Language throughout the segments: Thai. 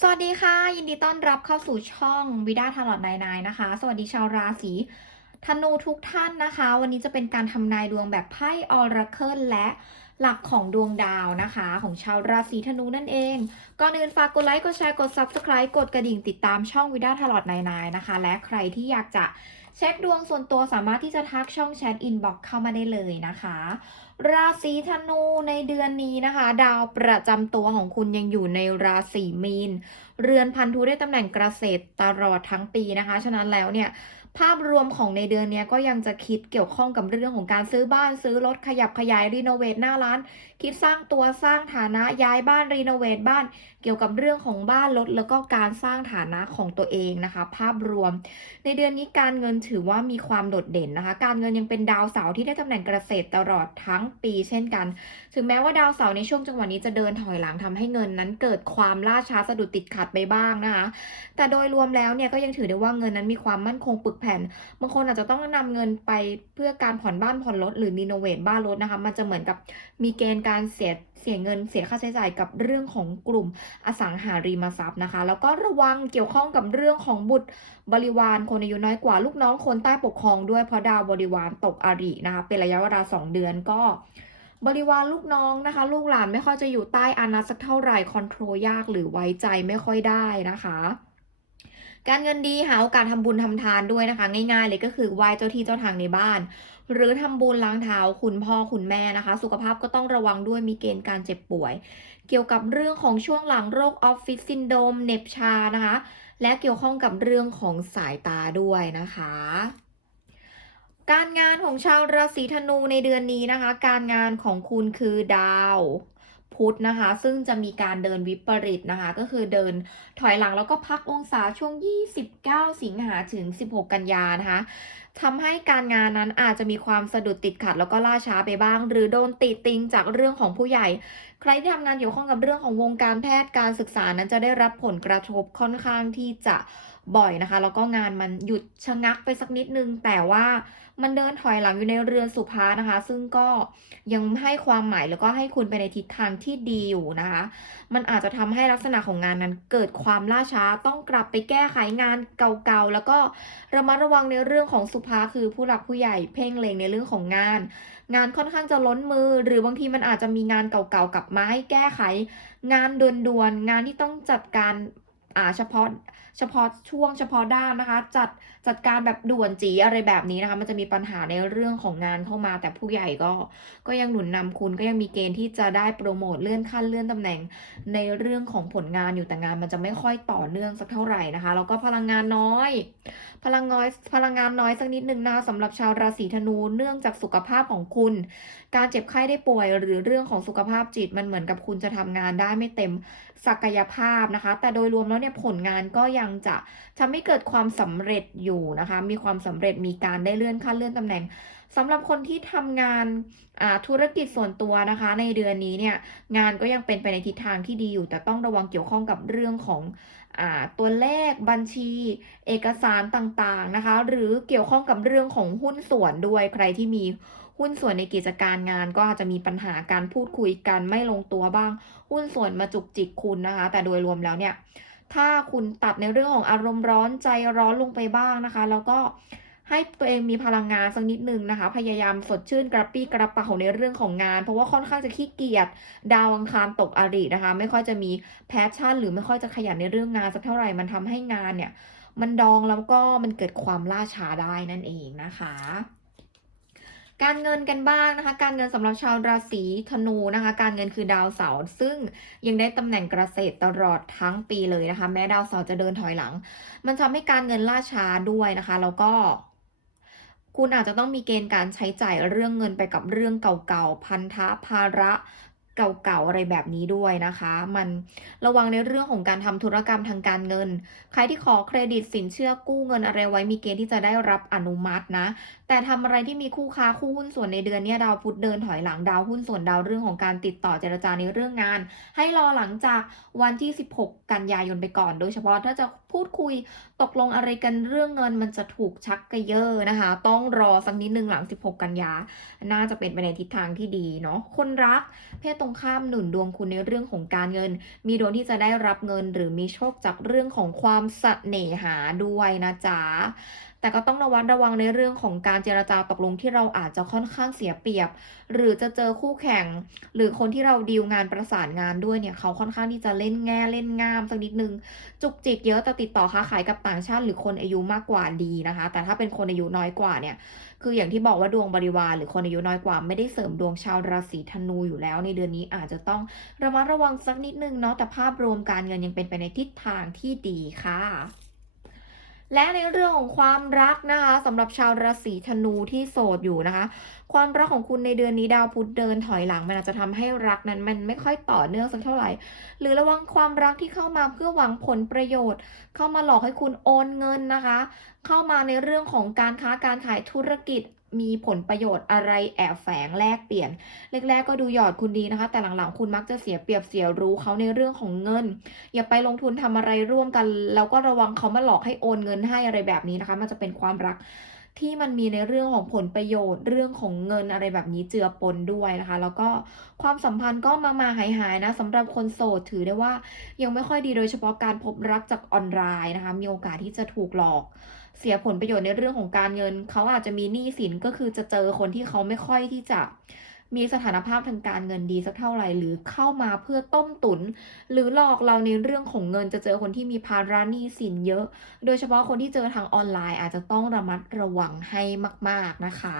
สวัสดีค่ะ ยินดีต้อนรับเข้าสู่ช่องวิดาทาร์ลอตนายนะคะ สวัสดีชาวราศีธนูทุกท่านนะคะ วันนี้จะเป็นการทำนายดวงแบบไพ่ออราเคิลและหลักของดวงดาวนะคะ ของชาวราศีธนูนั่นเอง ก่อนอื่นฝากกดไลค์กดแชร์กด Subscribe กดกระดิ่งติดตามช่องวิดาทาร์ลอตนายนะคะ และใครที่อยากจะเช็คดวงส่วนตัวสามารถที่จะทักช่องแชทอินบ็อกเข้ามาได้เลยนะคะ ราศีธนูในเดือนนี้นะคะ ดาวประจำตัวของคุณยังอยู่ในราศีมีนเรือนพันธุได้ตำแหน่งเกษตรตลอดทั้งปีนะคะ ฉะนั้นแล้วเนี่ยภาพรวมของในเดือนนี้ก็ยังจะคิดเกี่ยวข้องกับเรื่องของการซื้อบ้านซื้อรถขยับขยายรีโนเวทหน้าร้าน คิดสร้างตัวสร้างฐานะย้ายบ้านรีโนเวทบ้าน เกี่ยวกับเรื่องของบ้านรถแล้วก็การสร้างฐานะของตัวเองนะคะ ภาพรวม ในเดือนนี้การเงินถือว่ามีความโดดเด่นนะคะ การเงินยังเป็นดาวเสาร์ที่ได้ตำแหน่งเกษตรตลอดทั้งปีเช่นกัน ถึงแม้ว่าดาวเสาร์ในช่วงจังหวะนี้จะเดินถอยหลังทำให้เงินนั้นเกิดความล่าช้าสะดุดติดขัดไปบ้างนะคะ แต่โดยรวมแล้วเนี่ยก็ยังถือได้ว่าเงินนั้นมีความมั่นคงปึกแผ่น บางคนอาจจะต้องนำเงินไปเพื่อการผ่อนบ้านผ่อนรถหรือรีโนเวทบ้านรถนะคะ มันจะเหมือนกับมีเกณฑ์การเสียเสียเงินเสียค่าใช้จ่ายกับเรื่องของกลุ่มอสังหาริมทรัพย์นะคะ แล้วก็ระวังเกี่ยวข้องกับเรื่องของบุตรบริวารคนอายุน้อยกว่าลูกน้องคนใต้ปกครองด้วยเพราะดาวบริวารตกอรินะคะ เป็นระยะเวลา 2 เดือนก็ บริวารลูกน้องนะคะ ลูกหลานไม่ค่อยจะอยู่ใต้อานัตสักเท่าไหร่คอนโทรลยากหรือไว้ใจไม่ค่อยได้นะคะการเงินดีหาโอกาสทำบุญทำทานด้วยนะคะ ง่ายๆเลยก็คือไหว้เจ้าที่เจ้าทางในบ้าน หรือทำบุญล้างเท้าคุณพ่อคุณแม่นะคะ สุขภาพก็ต้องระวังด้วยมีเกณฑ์การเจ็บป่วย เกี่ยวกับเรื่องของช่วงหลังโรคออฟฟิศซินโดมเน็บชานะคะ และเกี่ยวข้องกับเรื่องของสายตาด้วยนะคะ การงานของชาวราศีธนูในเดือนนี้นะคะ การงานของคุณคือดาวพุธนะคะ ซึ่งจะมีการเดินวิปริตนะคะ ก็คือเดินถอยหลังแล้วก็พักองศาช่วง 29 สิงหาถึง 16 กันยานะคะทำให้การงานนั้นอาจจะมีความสะดุดติดขัดแล้วก็ล่าช้าไปบ้าง หรือโดนติดติงจากเรื่องของผู้ใหญ่ ใครที่ทำงานเกี่ยวข้องกับเรื่องของวงการแพทย์การศึกษานั้นจะได้รับผลกระทบค่อนข้างที่จะ บ่อยนะคะ แล้วก็งานมันหยุดชะงักไปสักนิดนึง แต่ว่ามันเดินถอยหลังอยู่ในเรือนสุภานะคะ ซึ่งก็ยังให้ความหมายแล้วก็ให้คุณไปในทิศทางที่ดีอยู่นะคะ มันอาจจะทำให้ลักษณะของงานนั้นเกิดความล่าช้าต้องกลับไปแก้ไขงานเก่าๆแล้วก็ระมัดระวังในเรื่องของสุภาคือผู้หลักผู้ใหญ่เพ่งเล็งในเรื่องของงาน งานค่อนข้างจะล้นมือ หรือบางทีมันอาจจะมีงานเก่าๆกลับมาให้แก้ไข งานด่วนๆงานที่ต้องจัดการ อ่าเฉพาะเฉพาะช่วงเฉพาะด้านนะคะ จัดจัดการแบบด่วนจีอะไรแบบนี้นะคะ มันจะมีปัญหาในเรื่องของงานเข้ามา แต่ผู้ใหญ่ก็ก็ยังหนุนนำคุณก็ยังมีเกณฑ์ที่จะได้โปรโมทเลื่อนขั้นเลื่อนตำแหน่ง ในเรื่องของผลงานอยู่แต่งาน มันจะไม่ค่อยต่อเนื่องสักเท่าไหร่นะคะแล้วก็พลังงานน้อย พลังน้อยพลังงานน้อยสักนิดหนึ่งนะสำหรับชาวราศีธนูเนื่องจากสุขภาพของคุณ การเจ็บไข้ได้ป่วยหรือเรื่องของสุขภาพจิตมันเหมือนกับคุณจะทำงานได้ไม่เต็มศักยภาพนะคะ แต่โดยรวมแล้วเนี่ยผลงานก็ยังจะทำให้เกิดความสำเร็จอยู่นะคะ มีความสำเร็จมีการได้เลื่อนขั้นเลื่อนตำแหน่งสำหรับคนที่ทำงานธุรกิจส่วนตัวนะคะ ในเดือนนี้เนี่ยงานก็ยังเป็นไปในทิศทางที่ดีอยู่ แต่ต้องระวังเกี่ยวข้องกับเรื่องของอตัวเลขบัญชี เอกสารต่างๆนะคะ หรือเกี่ยวข้องกับเรื่องของหุ้นส่วนด้วยใครที่มีหุ้นส่วนในกิจการงานก็อาจจะมีปัญหาการพูดคุยกันไม่ลงตัวบ้าง หุ้นส่วนมาจุกจิกคุณนะคะ แต่โดยรวมแล้วเนี่ย ถ้าคุณตัดในเรื่องของอารมณ์ร้อนใจร้อนลงไปบ้างนะคะ แล้วก็ให้ตัวเองมีพลังงานสักนิดหนึ่งนะคะ พยายามสดชื่นกระปรี้กระเป๋าในเรื่องของงาน เพราะว่าค่อนข้างจะขี้เกียจดาวอังคารตกอรินะคะ ไม่ค่อยจะมีแพชชั่น หรือไม่ค่อยจะขยันในเรื่องงานสักเท่าไหร่มันทำให้งานเนี่ย มันดองแล้วก็มันเกิดความล่าช้าได้นั่นเองนะคะ การเงินกันบ้างนะคะ การเงินสำหรับชาวราศีธนูนะคะ การเงินคือดาวเสาร์ซึ่งยังได้ตำแหน่งเกษตรตลอดทั้งปีเลยนะคะ แม้ดาวเสาร์จะเดินถอยหลัง มันทำให้การเงินล่าช้าด้วยนะคะ แล้วก็คุณอาจจะต้องมีเกณฑ์การใช้จ่ายเรื่องเงินไปกับเรื่องเก่าๆ พันธะภาระ เก่าๆอะไรแบบนี้ด้วยนะคะ มันระวังในเรื่องของการทำธุรกรรมทางการเงิน ใครที่ขอเครดิตสินเชื่อกู้เงินอะไรไว้มีเกณฑ์ที่จะได้รับอนุมัตินะ แต่ทำอะไรที่มีคู่ค้าคู่หุ้นส่วนในเดือนนี้ดาวพุธเดินถอยหลังดาวหุ้นส่วนดาวเรื่องของการติดต่อเจรจาในเรื่องงาน ให้รอหลังจากวันที่ 16 กันยายนไปก่อน โดยเฉพาะถ้าจะพูดคุยตกลงอะไรกันเรื่องเงินมันจะถูกชักกระเยอะนะคะ ต้องรอสักนิดนึงหลัง 16 กันยาน่าจะเป็นไปในทิศทางที่ดีเนาะคนรักเพศตรงข้ามหนุนดวงคุณในเรื่องของการเงิน มีดวงที่จะได้รับเงิน หรือมีโชคจากเรื่องของความเสน่หาด้วยนะจ๊ะ แต่ก็ต้องระวัดระวังในเรื่องของการเจรจาตกลงที่เราอาจจะค่อนข้างเสียเปรียบ หรือจะเจอคู่แข่ง หรือคนที่เราดีลงานประสานงานด้วยเนี่ยเขาค่อนข้างที่จะเล่นแง่เล่นง่ามสักนิดนึง จุกจิกเยอะแต่ติดต่อค้าขายกับต่างชาติ หรือคนอายุมากกว่าดีนะคะ แต่ถ้าเป็นคนอายุน้อยกว่าเนี่ยคืออย่างที่บอกว่าดวงบริวารหรือคนอายุน้อยกว่าไม่ได้เสริมดวงชาวราศีธนูอยู่แล้ว ในเดือนนี้อาจจะต้องระมัดระวังสักนิดนึงเนาะแต่ภาพรวมการเงินยังเป็นไปในทิศทางที่ดีค่ะ และในเรื่องของความรักนะคะสำหรับชาวราศีธนูที่โสดอยู่นะคะ ความรักของคุณในเดือนนี้ดาวพุธเดินถอยหลังมันอาจจะทำให้รักนั้นมันไม่ค่อยต่อเนื่องสักเท่าไหร่ หรือระวังความรักที่เข้ามาเพื่อหวังผลประโยชน์ เข้ามาหลอกให้คุณโอนเงินนะคะ เข้ามาในเรื่องของการค้าการขายธุรกิจ มีผลประโยชน์อะไรแอบแฝงแลกเปลี่ยนแรกๆก็ดูหยอดคุณดีนะคะ แต่หลังๆ คุณมักจะเสียเปรียบเสียรู้เขาในเรื่องของเงิน อย่าไปลงทุนทำอะไรร่วมกัน แล้วก็ระวังเขามาหลอกให้โอนเงินให้อะไรแบบนี้นะคะ มันจะเป็นความรักที่มันมีในเรื่องของผลประโยชน์เรื่องของเงินอะไรแบบนี้เจือปนด้วยนะคะ แล้วก็ความสัมพันธ์ก็มามาหายหายๆนะสำหรับคนโสดถือได้ว่ายังไม่ค่อยดีโดยเฉพาะการพบรักจากออนไลน์นะคะ มีโอกาสที่จะถูกหลอก เสียผลประโยชน์ในเรื่องของการเงิน เขาอาจจะมีหนี้สินก็คือจะเจอคนที่เขาไม่ค่อยที่จะมีสถานภาพทางการเงินดีสักเท่าไหร่ หรือเข้ามาเพื่อต้มตุน หรือหลอกเราในเรื่องของเงินจะเจอคนที่มีภาระหนี้สินเยอะ โดยเฉพาะคนที่เจอทางออนไลน์อาจจะต้องระมัดระวังให้มาก ๆนะคะ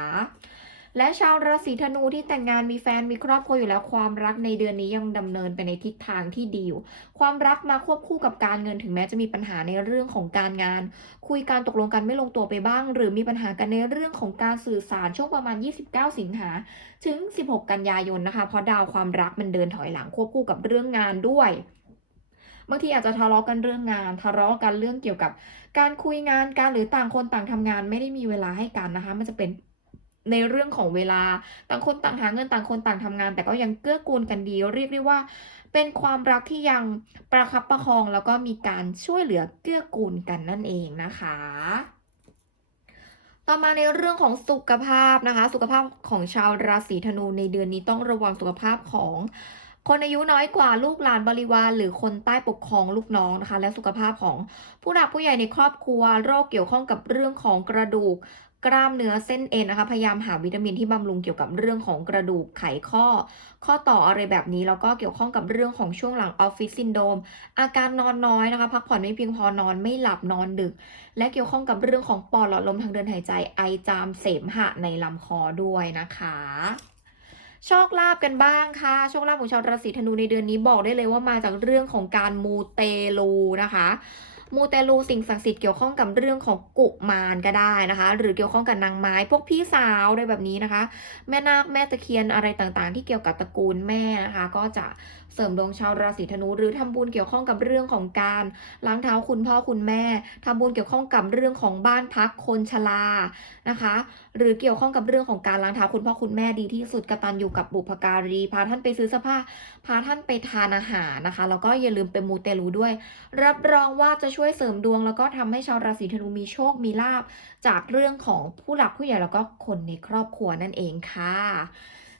และชาวราศีธนูที่แต่งงานมีแฟนมีครอบครัวอยู่แล้วความรักในเดือนนี้ยังดำเนินไปในทิศทางที่ดีอยู่ความรักมาควบคู่กับการเงินถึงแม้จะมีปัญหาในเรื่องของการงาน คุยการตกลงกันไม่ลงตัวไปบ้าง หรือมีปัญหากันในเรื่องของการสื่อสารช่วงประมาณ 29 สิงหาถึง 16 กันยายนนะคะ เพราะดาวความรักมันเดินถอยหลังควบคู่กับเรื่องงานด้วยบางทีอาจจะทะเลาะกันเรื่องงาน ทะเลาะกันเรื่องเกี่ยวกับ การคุยงานการหรือต่างคนต่างทำงานไม่ได้มีเวลาให้กันนะคะ มันจะเป็น ในเรื่องของเวลาต่างคนต่างหาเงินต่างคนต่างทำงาน แต่ก็ยังเกื้อกูลกันดี เรียกได้ว่า เป็นความรักที่ยังประคับประคองแล้วก็มีการช่วยเหลือเกื้อกูลกันนั่นเองนะคะ ต่อมาในเรื่องของสุขภาพนะคะ สุขภาพของชาวราศีธนูในเดือนนี้ต้องระวังสุขภาพของคนอายุน้อยกว่าลูกหลานบริวารหรือคนใต้ปกครองลูกน้องนะคะ และสุขภาพของผู้หลักผู้ใหญ่ในครอบครัว โรคเกี่ยวข้องกับเรื่องของกระดูก กล้ามเนื้อเส้นเอ็นนะคะ พยายามหาวิตามินที่บำรุงเกี่ยวกับเรื่องของกระดูกไขข้อ ข้อต่ออะไรแบบนี้ แล้วก็เกี่ยวข้องกับเรื่องของช่วงหลังออฟฟิศซินโดมอาการนอนน้อยนะคะ พักผ่อนไม่เพียงพอนอนไม่หลับนอนดึก และเกี่ยวข้องกับเรื่องของปอดหลอดลมทางเดินหายใจไอจามเสมหะในลำคอด้วยนะคะโชคลาภกันบ้างค่ะโชคลาภของชาวราศีธนูในเดือนนี้บอกได้เลยว่ามาจากเรื่องของการมูเตลูนะคะ มูเตลูสิ่งศักดิ์สิทธิ์เกี่ยวข้องกับเรื่องของกุมารก็ได้นะคะ หรือเกี่ยวข้องกับนางไม้พวกพี่สาวอะไรแบบนี้นะคะ แม่นาคแม่ตะเคียนอะไรต่างๆ ที่เกี่ยวกับตระกูลแม่นะคะ ก็จะเสริมดวงชาวราศีธนู หรือทำบุญเกี่ยวข้องกับเรื่องของการล้างเท้าคุณพ่อคุณแม่ทำบุญเกี่ยวข้องกับเรื่องของบ้านพักคนชรานะคะ หรือเกี่ยวข้องกับเรื่องของการล้างเท้าคุณพ่อคุณแม่ดีที่สุดกตัญญูกับบุพการีพาท่านไปซื้อเสื้อผ้าพาท่านไปทานอาหารนะคะแล้วก็อย่าลืมไปมูเตลูด้วย รับรองว่าจะช่วยวยเสริมดวง แล้วก็ทำให้ชาวราศีธนูมีโชคมีลาบจากเรื่องของผู้หลักผู้ใหญ่แล้วก็คนในครอบครัวนั่นเองค่ะ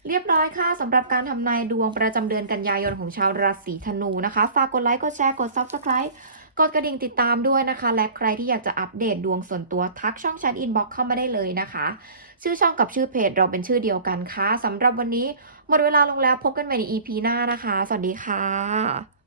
เรียบร้อยค่ะสำหรับการทำนายดวงประจำเดือนกันยายนของชาวราศีธนูนะคะ ฝากกดไลค์กดแชร์กด Subscribe กดกระดิ่งติดตามด้วยนะคะ และใครที่อยากจะอัปเดตดวงส่วนตัวทักช่องแชทอินบ็อกเข้ามาได้เลยนะคะ ชื่อช่องกับชื่อเพจเราเป็นชื่อเดียวกันค่ะสำหรับวันนี้หมดเวลาลงแล้วพบกันใหม่ใน EP หน้านะคะ สวัสดีค่ะ